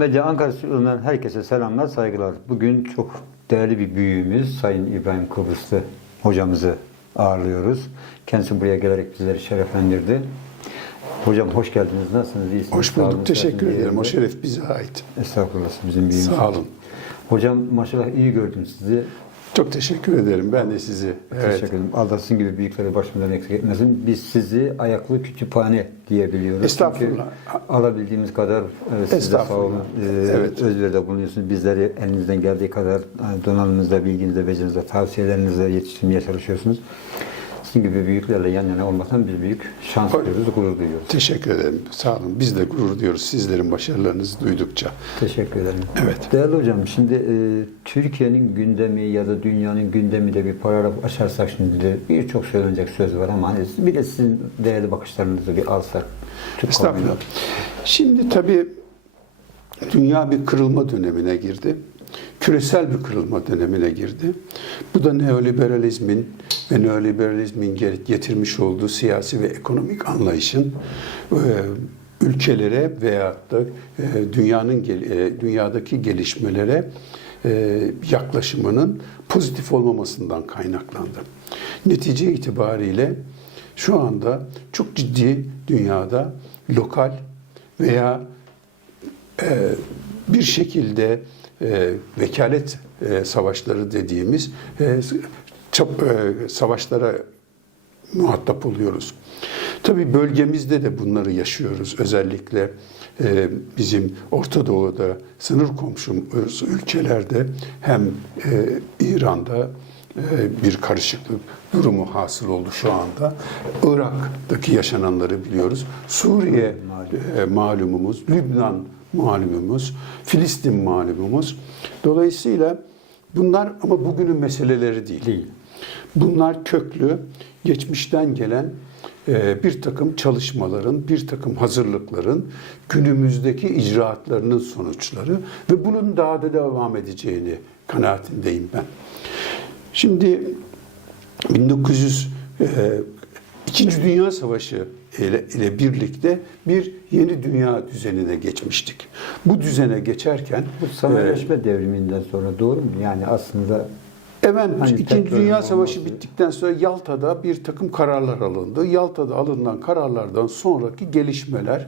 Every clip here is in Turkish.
Bey'de Ankara Stüdyosu'ndan herkese selamlar, saygılar. Bugün çok değerli bir büyüğümüz Sayın İbrahim Kıbrıslı hocamızı ağırlıyoruz. Kendisi buraya gelerek bizleri şereflendirdi. Hocam hoş geldiniz. Nasılsınız? İyisiniz? Hoş bulduk. Teşekkür sıhhatiniz ederim. O şeref bize ait. Estağfurullah bizim büyüğümüz. Sağ olun. Hocam maşallah iyi gördüm sizi. Çok teşekkür ederim. Ben de sizi. Evet. Teşekkür ederim. Allah sizin gibi büyükleri başımızdan eksik etmesin. Biz sizi ayaklı kütüphane diyebiliyoruz. Estağfurullah. Çünkü alabildiğimiz kadar e, siz de sağ olun. E, Evet. Özveride bulunuyorsunuz. Bizleri elinizden geldiği kadar e, donanımınızda, bilginizde, becerinizde, tavsiyelerinizle yetiştirmeye çalışıyorsunuz. Sizin gibi büyüklerle yan yana olmaktan biz büyük şans Hoş- duyuyoruz, gurur duyuyoruz. Teşekkür ederim. Sağ olun. Biz de gurur duyuyoruz sizlerin başarılarınızı duydukça. Teşekkür ederim. Evet. Değerli hocam, şimdi e, Türkiye'nin gündemi ya da dünyanın gündemi de bir paragraf açarsak şimdi de birçok söylenecek söz var ama hani bir de sizin değerli bakışlarınızı bir alsak. Türk Estağfurullah. konuyla. Şimdi tabii dünya bir kırılma dönemine girdi. Küresel bir kırılma dönemine girdi. Bu da neoliberalizmin ve neoliberalizmin ge- getirmiş olduğu siyasi ve ekonomik anlayışın e, ülkelere veyahut da e, dünyanın e, dünyadaki gelişmelere yaklaşımının pozitif olmamasından kaynaklandı. Netice itibariyle şu anda çok ciddi dünyada lokal veya bir şekilde e, vekalet e, savaşları dediğimiz e, çap- e, savaşlara muhatap oluyoruz. Tabii bölgemizde de bunları yaşıyoruz. Özellikle e, bizim Orta Doğu'da sınır komşumuz ülkelerde hem e, İran'da e, bir karışıklık durumu hasıl oldu şu anda. Irak'taki yaşananları biliyoruz. Suriye e, malumumuz, Lübnan malumumuz, Filistin malumumuz. Dolayısıyla bunlar ama bugünün meseleleri değil. Değil. Bunlar köklü, geçmişten gelen e, bir takım çalışmaların, bir takım hazırlıkların günümüzdeki icraatlarının sonuçları ve bunun daha da devam edeceğini kanaatindeyim ben. Şimdi 1900 e, İkinci Dünya Savaşı ile, ile birlikte bir yeni dünya düzenine geçmiştik. Bu düzene geçerken Bu sanayileşme devriminden sonra doğru mu? Yani aslında Efendim Hani İkinci Dünya Savaşı olması- bittikten sonra Yalta'da bir takım kararlar alındı. Yalta'da alınan kararlardan sonraki gelişmeler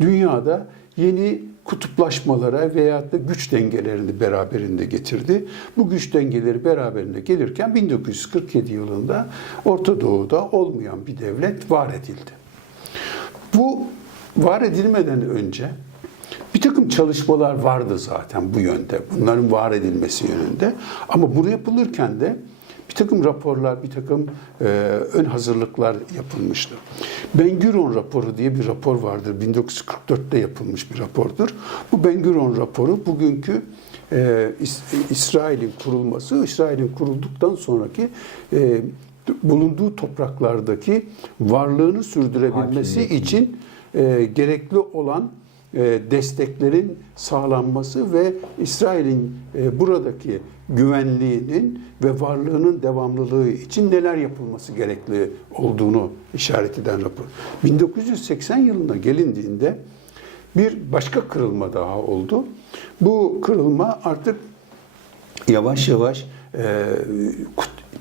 dünyada yeni kutuplaşmalara veyahut da güç dengelerini beraberinde getirdi. Bu güç dengeleri beraberinde gelirken 1947 yılında Orta Doğu'da olmayan bir devlet var edildi. Bu var edilmeden önce bir takım çalışmalar vardı zaten bu yönde. Bunların var edilmesi yönünde. Ama bunu yapılırken de bir takım raporlar, bir takım e, ön hazırlıklar yapılmıştı. Ben Gurion raporu diye bir rapor vardır. 1944'te yapılmış bir rapordur. Bu Ben Gurion raporu bugünkü e, İs- İsrail'in kurulması, İsrail'in kurulduktan sonraki e, bulunduğu topraklardaki varlığını sürdürebilmesi Hakimiyetini. için e, gerekli olan e, desteklerin sağlanması ve İsrail'in e, buradaki güvenliğinin ve varlığının devamlılığı için neler yapılması gerekli olduğunu işaret eden rapor. 1980 yılına gelindiğinde bir başka kırılma daha oldu. Bu kırılma artık yavaş yavaş e,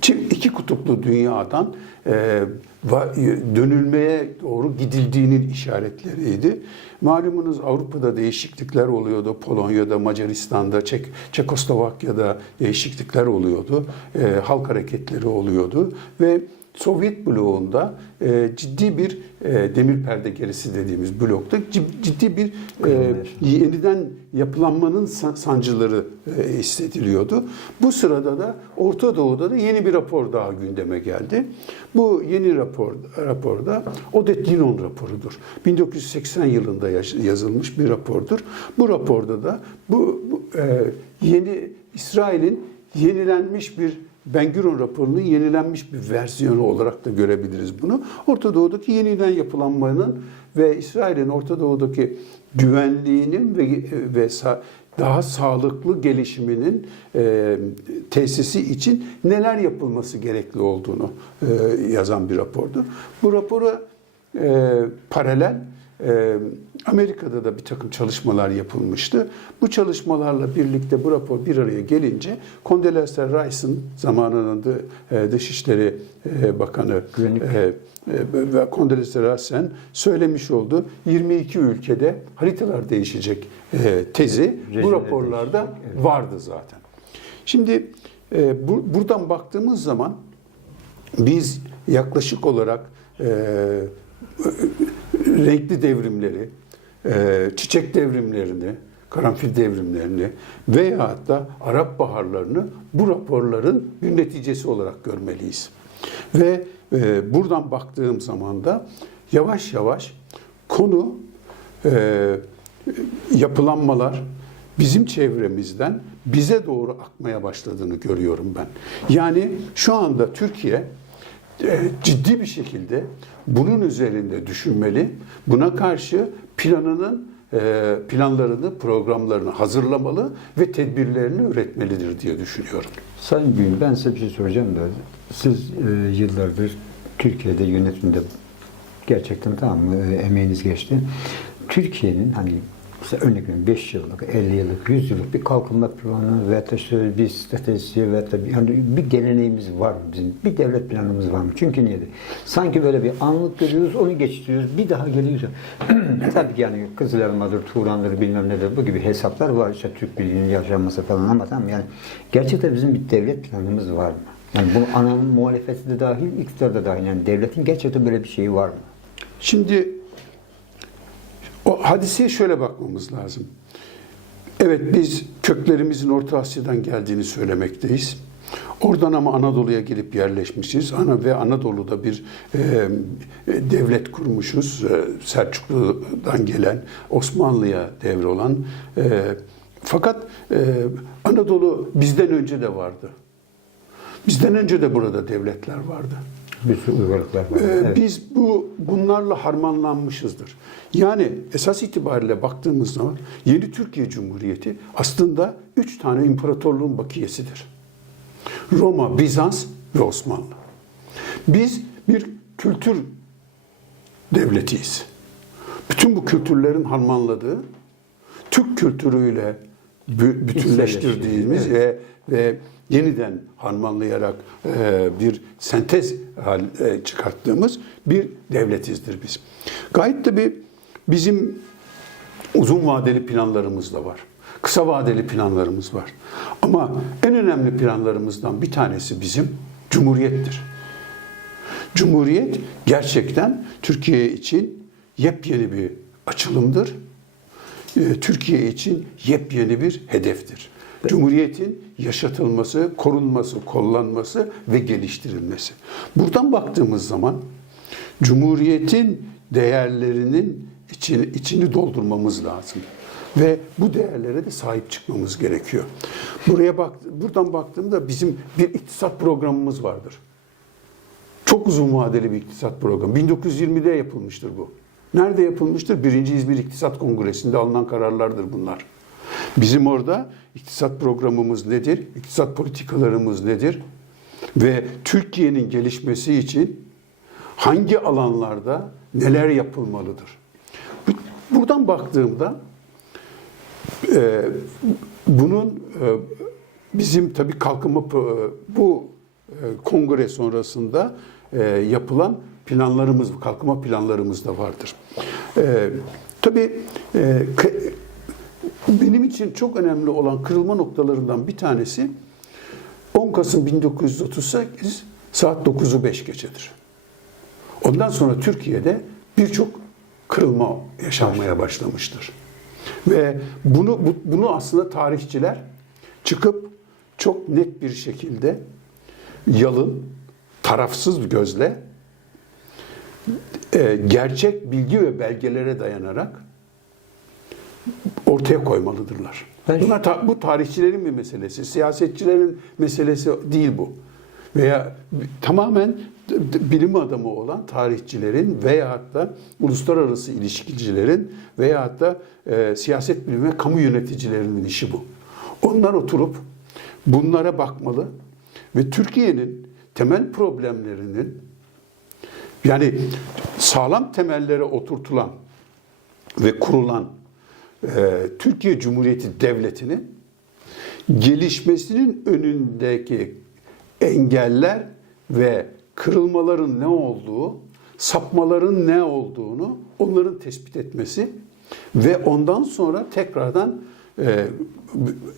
iki kutuplu dünyadan e, dönülmeye doğru gidildiğinin işaretleriydi. Malumunuz Avrupa'da değişiklikler oluyordu. Polonya'da, Macaristan'da, Çek, Çekoslovakya'da değişiklikler oluyordu. E, halk hareketleri oluyordu ve Sovyet bloğunda e, ciddi bir e, demir perde gerisi dediğimiz blokta cid- ciddi bir e, yeniden yapılanmanın san- sancıları e, hissediliyordu. Bu sırada da Orta Doğu'da da yeni bir rapor daha gündeme geldi. Bu yeni rapor raporda Odette Dinon raporudur. 1980 yılında yazılmış bir rapordur. Bu raporda da bu, bu, e, yeni İsrail'in yenilenmiş bir Ben Gurion raporunun yenilenmiş bir versiyonu olarak da görebiliriz bunu. Orta Doğu'daki yeniden yapılanmanın ve İsrail'in Orta Doğu'daki güvenliğinin ve ve daha sağlıklı gelişiminin e, tesisi için neler yapılması gerekli olduğunu e, yazan bir rapordu. Bu rapora e, paralel Amerika'da da bir takım çalışmalar yapılmıştı. Bu çalışmalarla birlikte bu rapor bir araya gelince Condoleezza Rice'ın zamanının e, Dışişleri e, Bakanı Güvenlik. e, ve Condoleezza Rice'ın söylemiş olduğu 22 ülkede haritalar değişecek tezi bu raporlarda değişecek, evet. vardı zaten. Şimdi bu, buradan baktığımız zaman biz yaklaşık olarak renkli devrimleri, e, çiçek devrimlerini, karanfil devrimlerini veya da Arap baharlarını bu raporların bir neticesi olarak görmeliyiz. Ve e, buradan baktığım zaman da yavaş yavaş konu e, yapılanmalar bizim çevremizden bize doğru akmaya başladığını görüyorum ben. Yani şu anda Türkiye ciddi bir şekilde bunun üzerinde düşünmeli. Buna karşı planının e, planlarını, programlarını hazırlamalı ve tedbirlerini üretmelidir diye düşünüyorum. Sayın Büyüm ben size bir şey soracağım da siz e, yıllardır Türkiye'de yönetimde gerçekten tamam mı e, emeğiniz geçti. Türkiye'nin hani mesela örnek veriyorum 5 yıllık, 50 yıllık, 100 yıllık bir kalkınma planı veya da şöyle bir stratejisi veya da bir, yani bir geleneğimiz var mı bizim? Bir devlet planımız var mı? Çünkü niye? Sanki böyle bir anlık görüyoruz, onu geçiriyoruz, bir daha geliyoruz. Tabii ki yani Kızılelma'dır, Turan'dır, bilmem nedir bu gibi hesaplar var. İşte Türk Birliği'nin yaşanması falan ama tamam yani gerçekten bizim bir devlet planımız var mı? Yani bu ana muhalefeti de dahil, iktidar da dahil. Yani devletin gerçekten böyle bir şeyi var mı? Şimdi o hadiseye şöyle bakmamız lazım. Evet biz köklerimizin Orta Asya'dan geldiğini söylemekteyiz. Oradan ama Anadolu'ya gelip yerleşmişiz. Ana ve Anadolu'da bir e, devlet kurmuşuz. E, Selçuklu'dan gelen, Osmanlı'ya devrolan. E, fakat e, Anadolu bizden önce de vardı. Bizden önce de burada devletler vardı. Bir sürü uygarlıklar var. Ee, Evet. Biz bu bunlarla harmanlanmışızdır. Yani esas itibariyle baktığımız zaman yeni Türkiye Cumhuriyeti aslında üç tane imparatorluğun bakiyesidir. Roma, Bizans ve Osmanlı. Biz bir kültür devletiyiz. Bütün bu kültürlerin harmanladığı, Türk kültürüyle bü- bütünleştirdiğimiz ve ve yeniden harmanlayarak e, bir sentez hal, e, çıkarttığımız bir devletizdir biz. Gayet tabii bizim uzun vadeli planlarımız da var. Kısa vadeli planlarımız var. Ama en önemli planlarımızdan bir tanesi bizim Cumhuriyettir. Cumhuriyet gerçekten Türkiye için yepyeni bir açılımdır. Ee, Türkiye için yepyeni bir hedeftir. Cumhuriyetin yaşatılması, korunması, kollanması ve geliştirilmesi. Buradan baktığımız zaman Cumhuriyetin değerlerinin içini, içini doldurmamız lazım. Ve bu değerlere de sahip çıkmamız gerekiyor. Buraya bak, buradan baktığımda bizim bir iktisat programımız vardır. Çok uzun vadeli bir iktisat programı. 1920'de yapılmıştır bu. Nerede yapılmıştır? Birinci İzmir İktisat Kongresi'nde alınan kararlardır bunlar. Bizim orada iktisat programımız nedir? İktisat politikalarımız nedir? Ve Türkiye'nin gelişmesi için hangi alanlarda neler yapılmalıdır? Bu- Buradan baktığımda e, bunun e, bizim tabii kalkınma pro- bu e, kongre sonrasında e, yapılan planlarımız, kalkınma planlarımız da vardır. E, tabii e, benim için çok önemli olan kırılma noktalarından bir tanesi 10 Kasım 1938 saat 9'u 5 gecedir. Ondan sonra Türkiye'de birçok kırılma yaşanmaya başlamıştır. Ve bunu bu- bunu aslında tarihçiler çıkıp çok net bir şekilde yalın, tarafsız bir gözle e, gerçek bilgi ve belgelere dayanarak ortaya koymalıdırlar. Ben- Bunlar ta- bu tarihçilerin bir meselesi, siyasetçilerin meselesi değil bu. Veya tamamen bilim adamı olan tarihçilerin veyahut da uluslararası ilişkicilerin veyahut da e, siyaset bilimi ve kamu yöneticilerinin işi bu. Onlar oturup bunlara bakmalı ve Türkiye'nin temel problemlerinin yani sağlam temellere oturtulan ve kurulan e, Türkiye Cumhuriyeti Devleti'nin gelişmesinin önündeki engeller ve kırılmaların ne olduğu, sapmaların ne olduğunu onların tespit etmesi ve ondan sonra tekrardan e,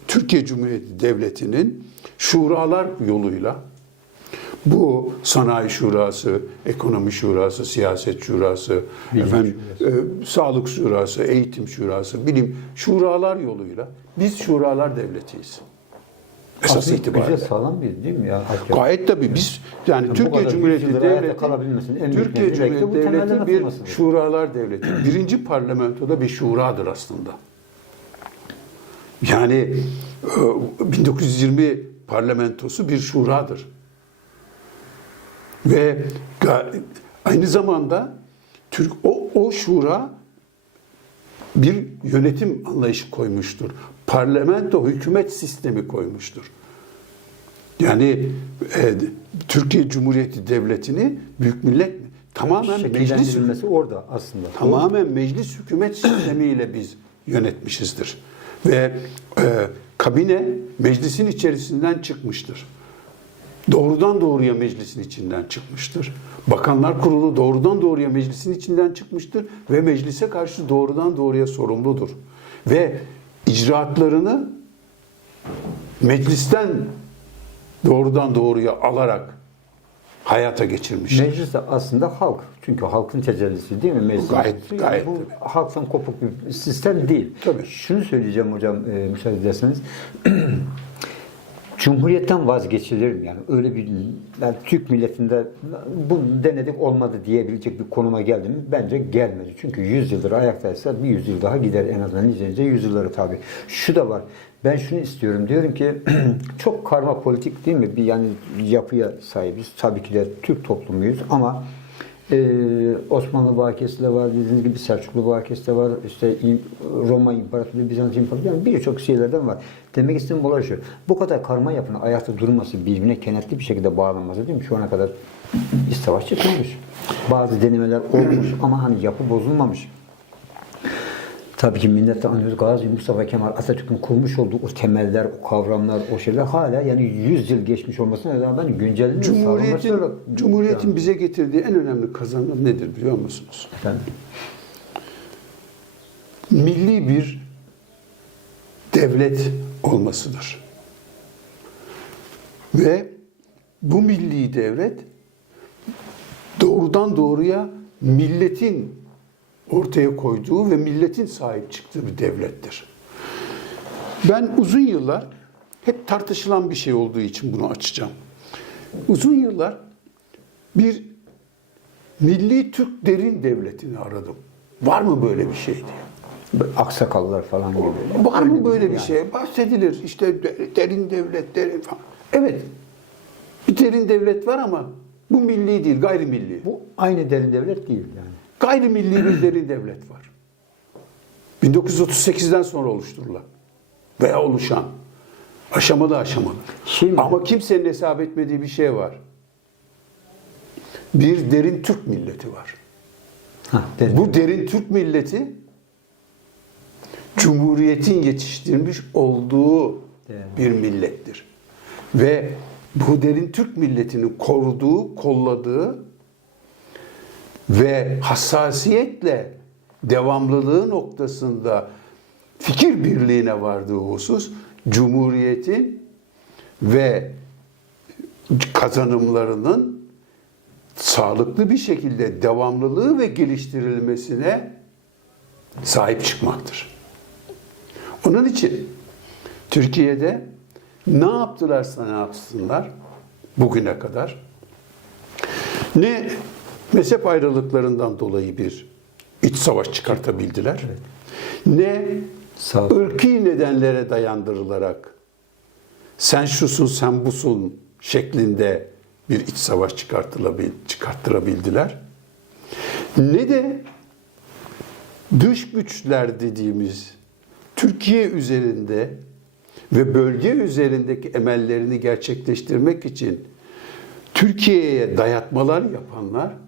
Türkiye Cumhuriyeti Devleti'nin şuralar yoluyla bu sanayi şurası, ekonomi şurası, siyaset şurası, efendim, e, sağlık şurası, eğitim şurası, bilim şuralar yoluyla biz şuralar devletiyiz. Esas Aslında itibariyle. Güzel sağlam bir değil mi ya? altyapı? Gayet tabii biz yani Yani Türkiye Cumhuriyeti Devleti Türkiye Cumhuriyeti Devleti bir atılmasıdır. şuralar devleti. Birinci parlamentoda bir şuradır aslında. Yani e, 1920 parlamentosu bir şuradır. Ve aynı zamanda Türk o, o şura bir yönetim anlayışı koymuştur. Parlamento hükümet sistemi koymuştur. Yani e, Türkiye Cumhuriyeti Devleti'ni Büyük Millet tamamen meclis orada aslında. tamamen meclis hükümet sistemiyle biz yönetmişizdir. Ve e, kabine meclisin içerisinden çıkmıştır. Doğrudan doğruya meclisin içinden çıkmıştır. Bakanlar Kurulu doğrudan doğruya meclisin içinden çıkmıştır ve meclise karşı doğrudan doğruya sorumludur. Ve icraatlarını meclisten doğrudan doğruya alarak hayata geçirmiştir. Meclis de aslında halk. Çünkü halkın tecellisi değil mi? Meclis Gayet- Yani gayet bu halktan kopuk bir sistem değil. Tabii. Şunu söyleyeceğim hocam e, müsaade ederseniz. Cumhuriyetten vazgeçilir mi? Yani öyle bir yani Türk milletinde bu denedik olmadı diyebilecek bir konuma geldi mi? Bence gelmedi. Çünkü 100 yıldır ayaktaysa bir 100 yıl daha gider en azından nice nice yüzyılları tabii. Şu da var. Ben şunu istiyorum. Diyorum ki çok karma politik değil mi? Bir yani yapıya sahibiz. Tabii ki de Türk toplumuyuz ama ee, Osmanlı bakiyesi de var, dediğiniz gibi Selçuklu bakiyesi de var, işte Roma İmparatorluğu, Bizans İmparatorluğu, yani birçok şeylerden var. Demek istediğim olay şu, bu kadar karma yapının ayakta durması, birbirine kenetli bir şekilde bağlanması değil mi? Şu ana kadar bir savaş çıkmamış. Bazı denemeler olmuş ama hani yapı bozulmamış. Tabii ki minnetle anıyoruz. Gazi Mustafa Kemal Atatürk'ün kurmuş olduğu o temeller, o kavramlar, o şeyler hala yani 100 yıl geçmiş olmasına rağmen güncelliğini Cumhuriyetin, Cumhuriyetin bize getirdiği en önemli kazanım nedir biliyor musunuz? Efendim? Milli bir devlet olmasıdır. Ve bu milli devlet doğrudan doğruya milletin ortaya koyduğu ve milletin sahip çıktığı bir devlettir. Ben uzun yıllar hep tartışılan bir şey olduğu için bunu açacağım. Uzun yıllar bir milli Türk derin devletini aradım. Var mı böyle bir şey diye. Böyle Aksakallılar falan gibi. Var mı böyle bir Yani. şey? Bahsedilir. İşte de- derin devlet, derin falan. Evet. Bir derin devlet var ama bu milli değil, gayrimilli. Bu aynı derin devlet değil yani. Gayrimilli bir derin devlet var. 1938'den sonra oluşturulan veya oluşan aşamalı aşamalı. Şimdi- Ama kimsenin hesap etmediği bir şey var. Bir derin Türk milleti var. Ha, derin Bu derin Türk milleti Cumhuriyet'in yetiştirmiş olduğu bir millettir. Ve bu derin Türk milletinin koruduğu, kolladığı ve hassasiyetle devamlılığı noktasında fikir birliğine vardığı husus Cumhuriyet'in ve kazanımlarının sağlıklı bir şekilde devamlılığı ve geliştirilmesine sahip çıkmaktır. Onun için Türkiye'de ne yaptılarsa ne yapsınlar bugüne kadar ne mezhep ayrılıklarından dolayı bir iç savaş çıkartabildiler. Ne Sağ- ırki nedenlere dayandırılarak sen şusun sen busun şeklinde bir iç savaş çıkarttırabildiler. Ne de dış güçler dediğimiz Türkiye üzerinde ve bölge üzerindeki emellerini gerçekleştirmek için Türkiye'ye dayatmalar yapanlar